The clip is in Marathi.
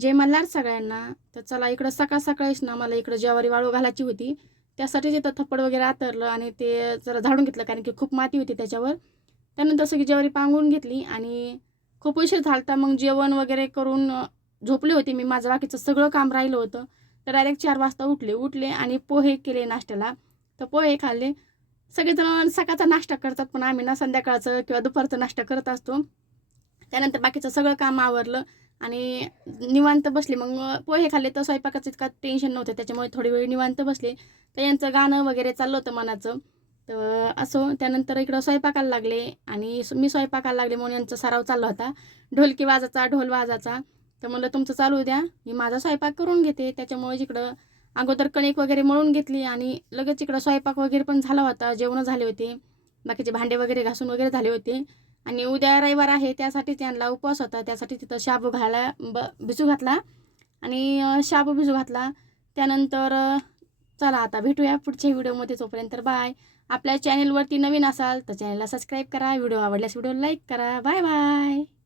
जय मल्हार सगळ्यांना. तर चला इकडं सकाळीच ना मला इकडं ज्वारी वाळू घालायची होती. त्यासाठी तिथं थप्पड वगैरे आतरलं आणि ते जरा झाडून घेतलं कारण की खूप माती होती त्याच्यावर. त्यानंतर सगळी ज्वारी पांगून घेतली आणि खूप उशीर झाला होता. मग जेवण वगैरे करून झोपले होते मी. माझं बाकीचं सगळं काम राहिलं होतं. तर डायरेक्ट 4 वाजता उठले आणि पोहे केले नाश्त्याला. तर पोहे खाल्ले. सगळेजण सकाळचा नाश्ता करतात, पण आम्ही ना संध्याकाळचं किंवा दुपारचा नाश्ता करत असतो. त्यानंतर बाकीचं सगळं काम आवरलं आणि निवांत बसले. मग पोहे खाल्ले तर स्वयंपाकाचं इतका टेन्शन नव्हतं. त्याच्यामुळे थोडी वेळ निवांत बसले. तर यांचं गाणं वगैरे चाललं होतं मनाचं. तर असो त्यानंतर इकडं स्वयंपाकाला लागले आणि मी स्वयंपाकाला लागले म्हणून यांचा सराव चालला होता. ढोलकी वाजायचा, ढोल वाजायचा. तर म्हणलं तुमचं चालू द्या, मी माझा स्वयंपाक करून घेते. त्याच्यामुळे इकडं अगोदर कणिक वगैरे मळून घेतली आणि लगेच इकडं स्वयंपाक वगैरे पण झाला होता. जेवणं झाले होते. बाकीचे भांडे वगैरे घासून वगैरे झाले होते. आणि उद्या रविवार आहे त्यासाठी त्यांना उपवास होता. त्यासाठी तिथं शाबू भिजू घातला आणि शाबू भिजू घातला. त्यानंतर चला आता भेटूया पुढच्या व्हिडिओमध्ये. तोपर्यंत बाय. आपल्या चॅनलवरती नवीन असाल तर चॅनलला सबस्क्राईब करा. व्हिडिओ आवडल्यास व्हिडिओ लाईक करा. Bye bye.